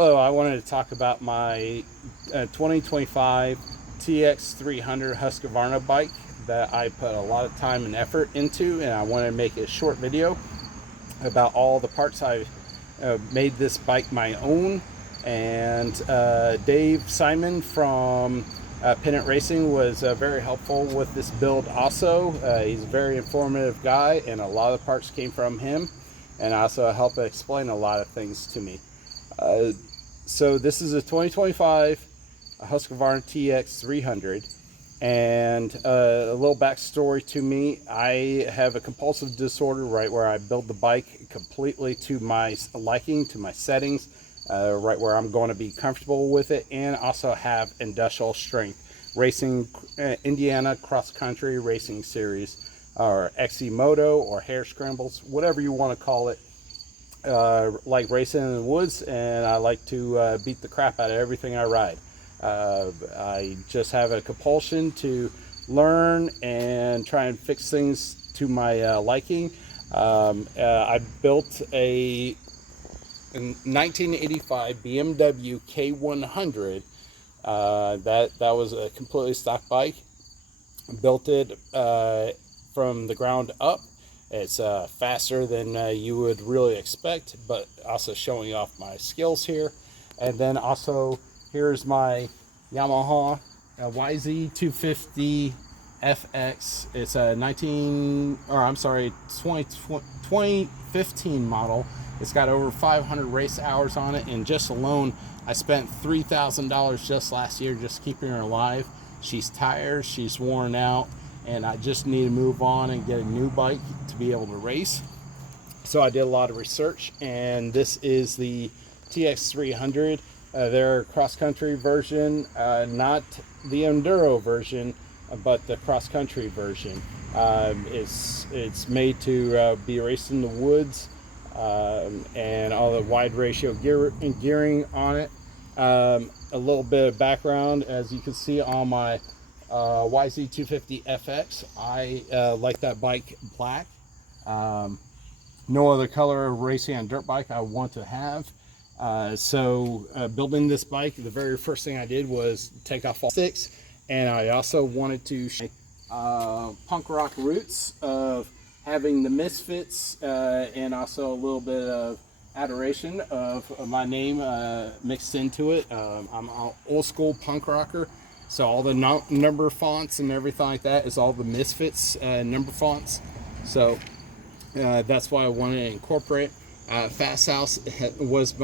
Hello, I wanted to talk about my 2025 TX300 Husqvarna bike that I put a lot of time and effort into, and I wanted to make a short video about all the parts I made this bike my own. And Dave Simon from Pennant Racing was very helpful with this build also. He's a very informative guy, and a lot of the parts came from him, and also helped explain a lot of things to me. So this is a 2025 Husqvarna TX300, and a little backstory to me. I have a compulsive disorder, right, where I build the bike completely to my liking, to my settings, right where I'm going to be comfortable with it, and also have industrial strength racing, Indiana cross country racing series, or XC Moto or hare scrambles, whatever you want to call it. Like racing in the woods, and I like to beat the crap out of everything I ride. I just have a compulsion to learn and try and fix things to my liking. I built a 1985 BMW K100. That was a completely stock bike. Built it from the ground up. It's faster than you would really expect, but also showing off my skills here. And then also here's my Yamaha YZ250 FX. It's a 2015 model. It's got over 500 race hours on it, and just alone I spent $3,000 just last year just keeping her alive. She's tired, she's worn out, and I just need to move on and get a new bike to be able to race. So I did a lot of research, and this is the TX300, their cross-country version, not the enduro version, but the cross-country version. It's made to be raced in the woods, and all the wide ratio gearing on it. A little bit of background, as you can see on my YZ250 FX. I like that bike black. No other color of racing on dirt bike I want to have. So building this bike, the very first thing I did was take off all sticks, and I also wanted to show punk rock roots of having the Misfits, and also a little bit of adoration of my name mixed into it. I'm an old school punk rocker. So all the number fonts and everything like that is all the Misfits number fonts. So that's why I wanted to incorporate. Fast House is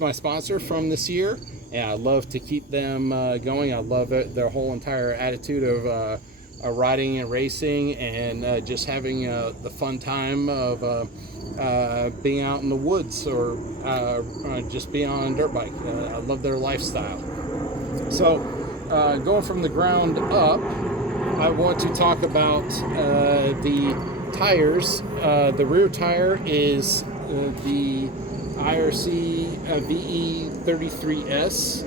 my sponsor from this year, and I love to keep them going. I love it, their whole entire attitude of riding and racing, and just having the fun time of being out in the woods, or just being on a dirt bike. I love their lifestyle. So going from the ground up, I want to talk about the tires. The rear tire is the IRC VE33S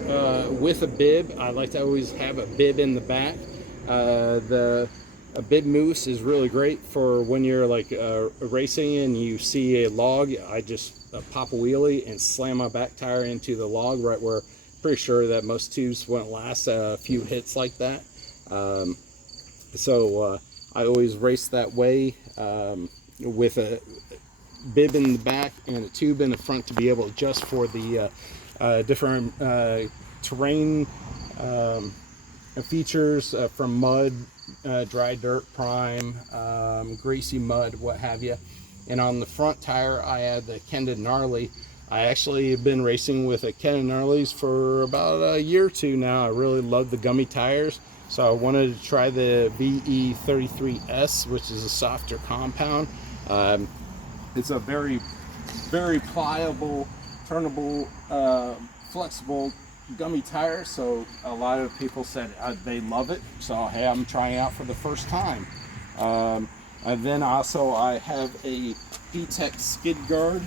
with a bib. I like to always have a bib in the back. A bib moose is really great for when you're like racing and you see a log. I just pop a wheelie and slam my back tire into the log, right where pretty sure that most tubes won't last a few hits like that. So I always race that way, with a bib in the back and a tube in the front to be able to adjust for the different terrain features, from mud, dry dirt, prime, greasy mud, what have you. And on the front tire I have the Kenda Gnarly. I actually have been racing with a Kenda Gnarly's for about a year or two now. I really love the gummy tires, so I wanted to try the VE33S, which is a softer compound. It's a very, very pliable, turnable, flexible gummy tire, so a lot of people said they love it. So hey, I'm trying it out for the first time. And then also I have a P-Tech skid guard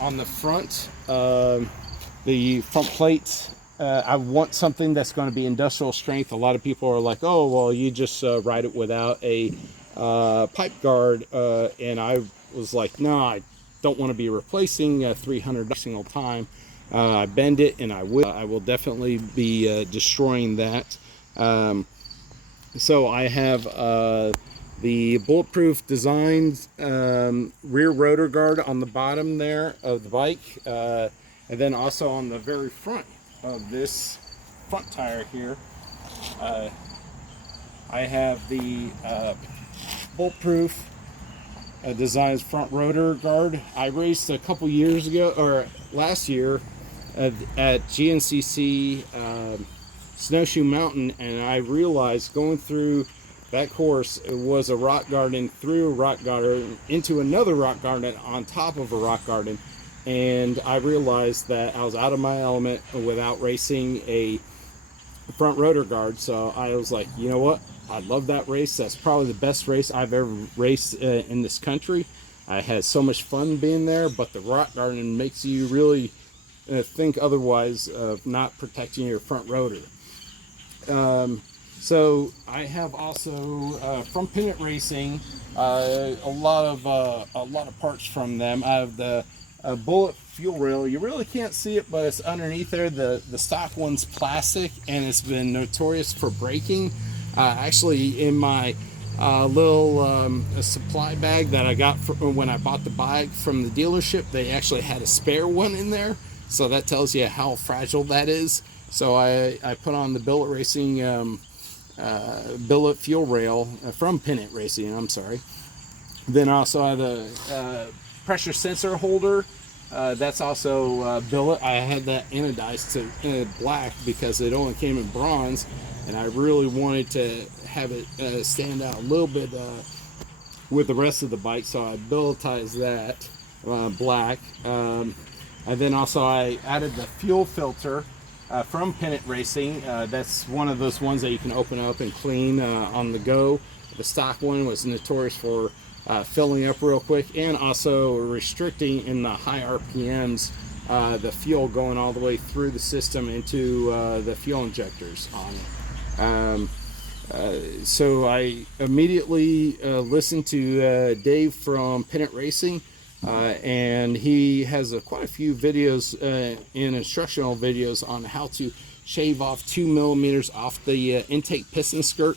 on the front. The front plate, I want something that's going to be industrial strength. A lot of people are like, oh well, you just ride it without a pipe guard, and I was like, no, I don't want to be replacing 300 every single time. I bend it, and I will definitely be destroying that. So I have the bulletproof designed rear rotor guard on the bottom there of the bike, and then also on the very front of this front tire here, I have the bulletproof designed front rotor guard. I raced a couple years ago, or last year, at GNCC Snowshoe Mountain, and I realized going through that course, it was a rock garden, through a rock garden, into another rock garden, on top of a rock garden, and I realized that I was out of my element without racing a front rotor guard. So I was like, you know what, I love that race. That's probably the best race I've ever raced in this country. I had so much fun being there, but the rock garden makes you really think otherwise of not protecting your front rotor. So I have also from Pennant Racing a lot of parts from them. I have the bullet fuel rail. You really can't see it, but it's underneath there. The stock one's plastic, and it's been notorious for breaking. Actually, in my little supply bag that I got when I bought the bike from the dealership, they actually had a spare one in there. So that tells you how fragile that is. So I put on the Billet Racing billet fuel rail from Pennant Racing, I'm sorry. Then also I have the pressure sensor holder. That's also billet. I had that anodized to black because it only came in bronze, and I really wanted to have it stand out a little bit with the rest of the bike, so I billetized that black. And then also I added the fuel filter from Pennant Racing. That's one of those ones that you can open up and clean on the go. The stock one was notorious for filling up real quick, and also restricting in the high RPMs the fuel going all the way through the system into the fuel injectors on it. So I immediately listened to Dave from Pennant Racing, and he has quite a few videos and instructional videos on how to shave off 2 millimeters off the intake piston skirt.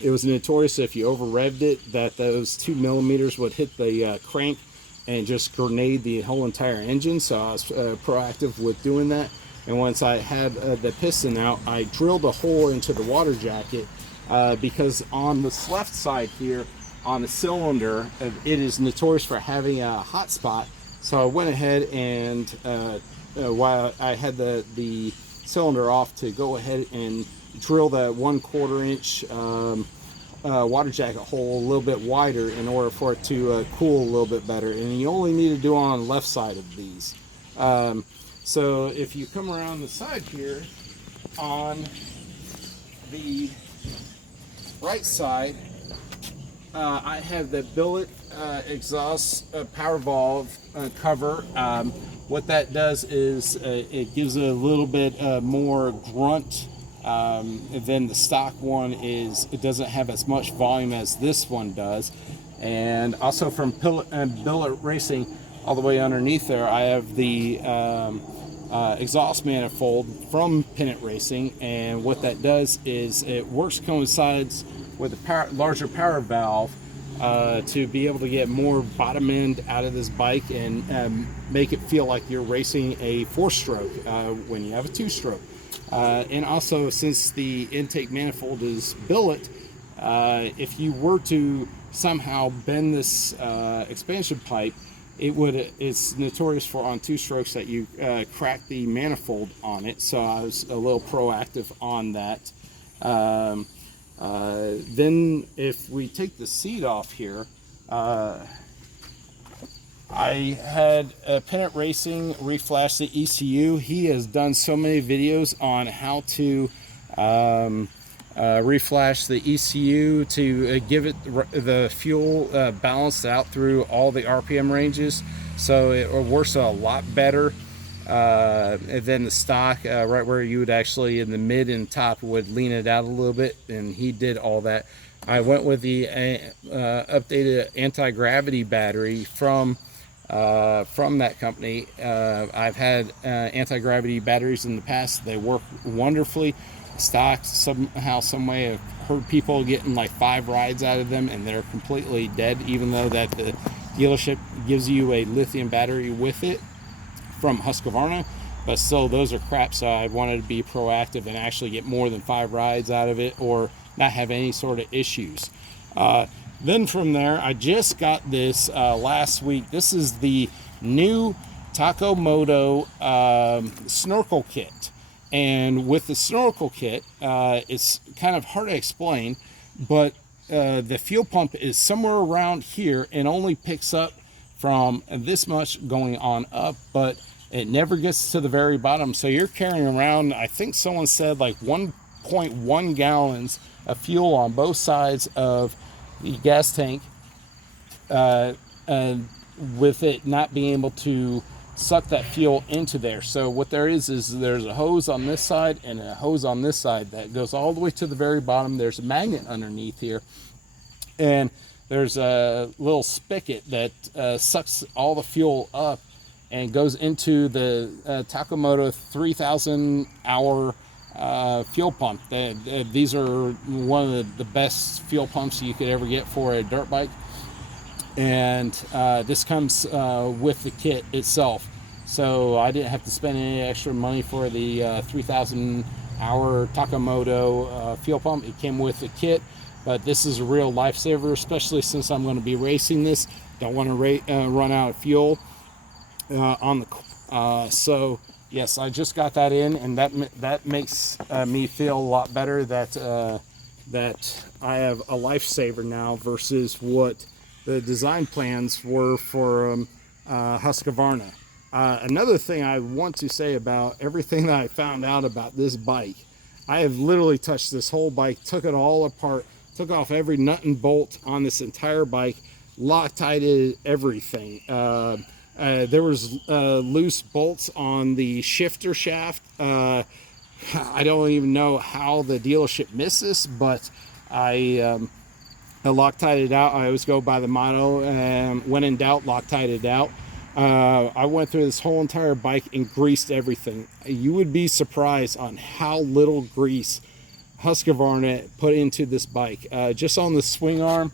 It was notorious if you over revved it that those 2 millimeters would hit the crank and just grenade the whole entire engine. So I was proactive with doing that. And once I had the piston out, I drilled a hole into the water jacket because on the left side here on the cylinder, it is notorious for having a hot spot. So I went ahead and while I had the cylinder off, to go ahead and drill that 1/4 inch water jacket hole a little bit wider in order for it to cool a little bit better. And you only need to do it on the left side of these. So if you come around the side here on the right side, I have the billet exhaust power valve cover. What that does is it gives it a little bit more grunt than the stock one is. It doesn't have as much volume as this one does. And also from Billet Racing, all the way underneath there, I have the exhaust manifold from Pennant Racing, and what that does is it coincides with a larger power valve to be able to get more bottom end out of this bike and make it feel like you're racing a 4-stroke when you have a 2-stroke. And also, since the intake manifold is billet, if you were to somehow bend this expansion pipe, it's notorious for on 2 strokes that you crack the manifold on it. So I was a little proactive on that. Then if we take the seat off here, I had Pennant Racing reflash the ECU. He has done so many videos on how to reflash the ECU to give it the fuel balanced out through all the RPM ranges, so it works a lot better than the stock, right where you would actually in the mid and top would lean it out a little bit, and he did all that. I went with the updated anti-gravity battery from from that company. I've had anti-gravity batteries in the past. They work wonderfully. Stock, somehow, some way, I've heard people getting like 5 rides out of them, and they're completely dead, even though that the dealership gives you a lithium battery with it from Husqvarna. But still, those are crap. So I wanted to be proactive and actually get more than 5 rides out of it, or not have any sort of issues. Then from there, I just got this last week. This is the new Takamoto snorkel kit. And with the snorkel kit, it's kind of hard to explain, but the fuel pump is somewhere around here and only picks up from this much going on up, but it never gets to the very bottom. So you're carrying around, I think someone said, like 1.1 gallons of fuel on both sides of the gas tank, with it not being able to suck that fuel into there. So what there is there's a hose on this side and a hose on this side that goes all the way to the very bottom. There's a magnet underneath here, and there's a little spigot that sucks all the fuel up and goes into the Takamoto 3,000 hour fuel pump. These are one of the best fuel pumps you could ever get for a dirt bike. And this comes with the kit itself, so I didn't have to spend any extra money for the 3,000 hour Takamoto fuel pump. It came with the kit, but this is a real lifesaver, especially since I'm going to be racing this. Don't want to run out of fuel on the so yes, I just got that in, and that makes me feel a lot better that that I have a lifesaver now versus what the design plans were for Husqvarna. Another thing I want to say about everything that I found out about this bike, I have literally touched this whole bike, took it all apart, took off every nut and bolt on this entire bike, Loctited everything. There was loose bolts on the shifter shaft. I don't even know how the dealership missed this, but I Loctited it out. I always go by the motto, when in doubt, Loctite it out. I went through this whole entire bike and greased everything. You would be surprised on how little grease Husqvarna put into this bike. Just on the swing arm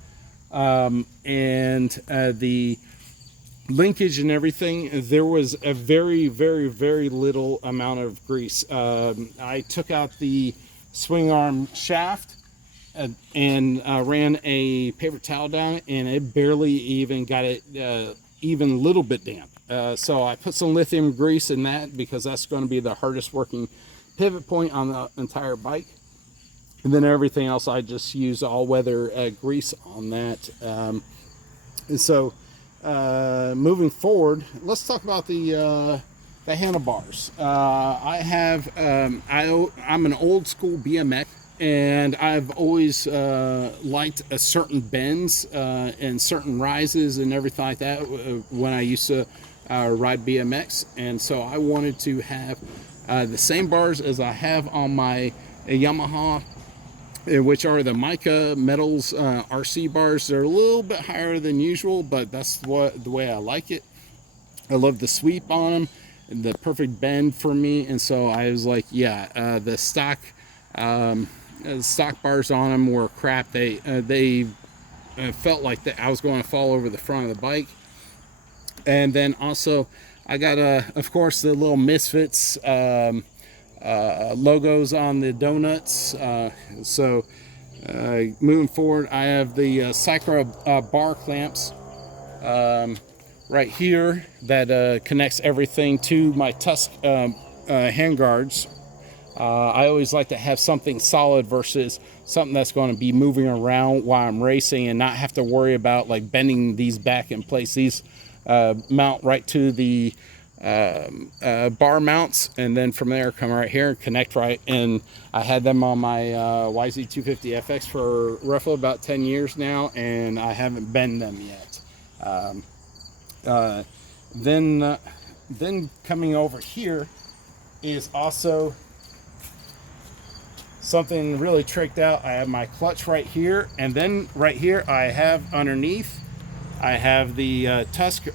and the linkage and everything, there was a very, very, very little amount of grease. I took out the swing arm shaft and ran a paper towel down it, and it barely even got it even a little bit damp. So I put some lithium grease in that because that's going to be the hardest working pivot point on the entire bike. And then everything else, I just use all-weather grease on that. So moving forward, let's talk about the handlebars. I'm an old school BMX. And I've always liked a certain bends and certain rises and everything like that when I used to ride BMX. And so I wanted to have the same bars as I have on my Yamaha, which are the mica metals RC bars. They're a little bit higher than usual, but that's the way I like it. I love the sweep on them, the perfect bend for me. And so I was like, yeah, the stock bars on them were crap. They felt like that I was going to fall over the front of the bike. And then also I got of course the little Misfits logos on the donuts. So moving forward, I have the Cycra bar clamps right here that connects everything to my Tusk handguards. I always like to have something solid versus something that's going to be moving around while I'm racing and not have to worry about like bending these back in place. These mount right to the bar mounts, and then from there come right here and connect right. And I had them on my YZ250FX for roughly about 10 years now, and I haven't bent them yet. Then coming over here is also something really tricked out. I have my clutch right here, and then right here I have underneath, I have the Tusk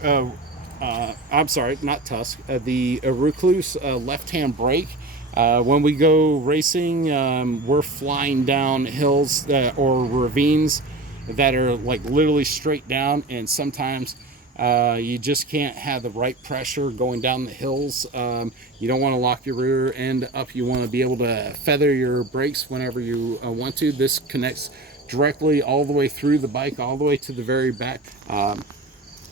I'm sorry, not Tusk, the Recluse left-hand brake. When we go racing, we're flying down hills or ravines that are like literally straight down, and sometimes you just can't have the right pressure going down the hills. You don't want to lock your rear end up. You want to be able to feather your brakes whenever you want to. This connects directly all the way through the bike, all the way to the very back.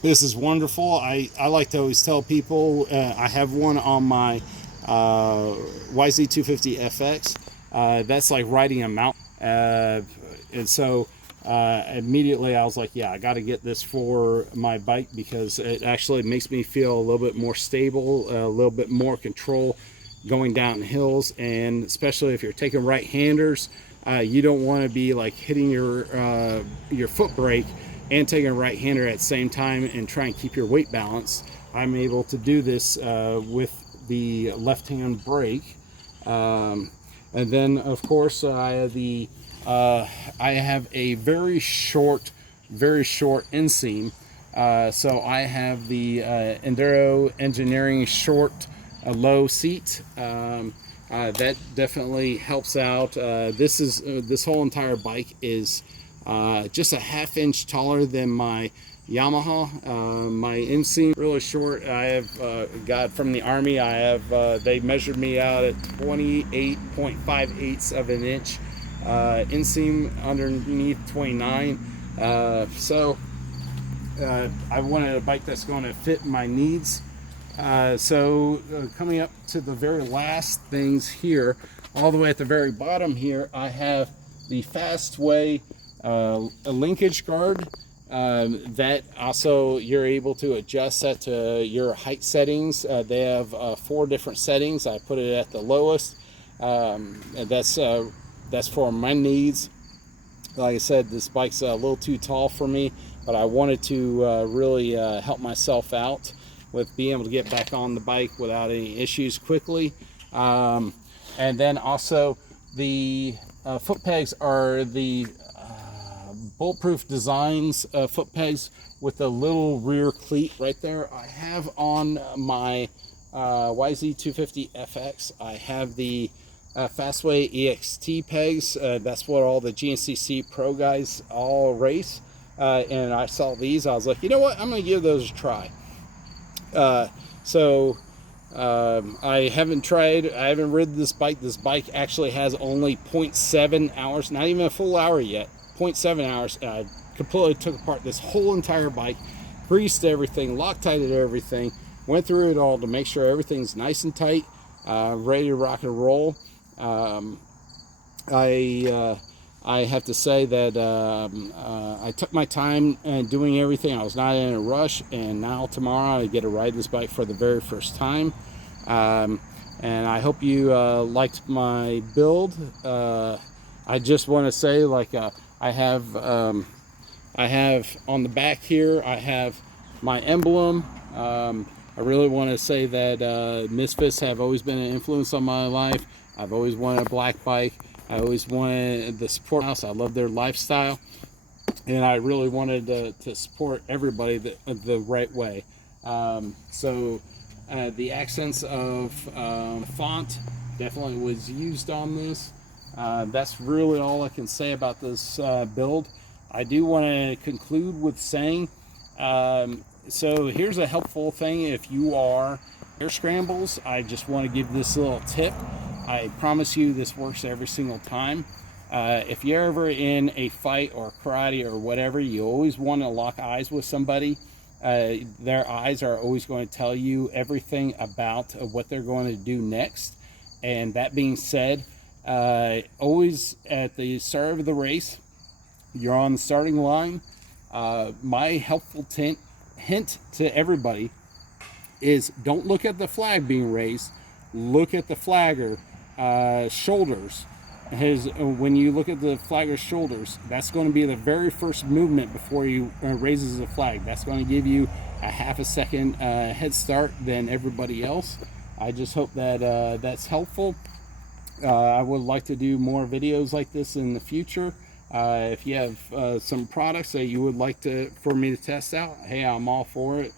This is wonderful. I like to always tell people, I have one on my YZ250 FX. That's like riding a mountain. And so immediately I was like, yeah, I got to get this for my bike, because it actually makes me feel a little bit more stable, a little bit more control going down hills. And especially if you're taking right-handers, you don't want to be like hitting your foot brake and taking a right-hander at the same time and try and keep your weight balanced. I'm able to do this with the left-hand brake. And then of course I have a very short inseam. So I have the Enduro Engineering short low seat. That definitely helps out. This whole entire bike is just a ½ inch taller than my Yamaha. My inseam really short. I have got from the Army. I have they measured me out at 28.5/8 of an inch. Inseam underneath 29. So I wanted a bike that's going to fit my needs. Coming up to the very last things here, all the way at the very bottom here, I have the Fastway a linkage guard. That also you're able to adjust that to your height settings. They have 4 different settings. I put it at the lowest. And that's for my needs. Like I said, this bike's a little too tall for me, but I wanted to really help myself out with being able to get back on the bike without any issues quickly. And then also the foot pegs are the Bulletproof Designs foot pegs with a little rear cleat right there. I have on my YZ250 FX, I have the Fastway EXT pegs. That's what all the GNCC Pro guys all race. And I saw these, I was like, you know what, I'm gonna give those a try. I haven't ridden this bike. This bike actually has only 0.7 hours, not even a full hour yet, 0.7 hours. I completely took apart this whole entire bike, greased everything, Loctited everything, went through it all to make sure everything's nice and tight, ready to rock and roll. I have to say that I took my time doing everything. I was not in a rush, and now tomorrow I get to ride this bike for the very first time. And I hope you liked my build. I just want to say, like, I have on the back here, I have my emblem. I really want to say that Misfits have always been an influence on my life. I've always wanted a black bike. I always wanted the support house. I love their lifestyle, and I really wanted to support everybody the right way. The accents of font definitely was used on this. That's really all I can say about this build. I do want to conclude with saying, so here's a helpful thing if you are air scrambles. I just want to give this little tip. I promise you this works every single time. If you're ever in a fight or karate or whatever, you always want to lock eyes with somebody. Their eyes are always going to tell you everything about what they're going to do next. And that being said, always at the start of the race, you're on the starting line. My helpful hint to everybody is don't look at the flag being raised. Look at the flagger shoulders. When you look at the flagger's shoulders, that's going to be the very first movement before he raises the flag. That's going to give you a ½ a second head start than everybody else. I just hope that that's helpful. I would like to do more videos like this in the future. If you have some products that you would like for me to test out, hey, I'm all for it.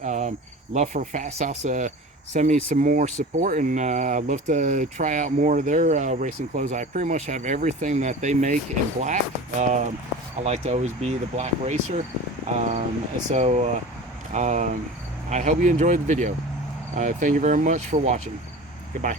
Love for Fast House to send me some more support, and I'd love to try out more of their racing clothes. I pretty much have everything that they make in black. I like to always be the black racer. I hope you enjoyed the video. Thank you very much for watching. Goodbye.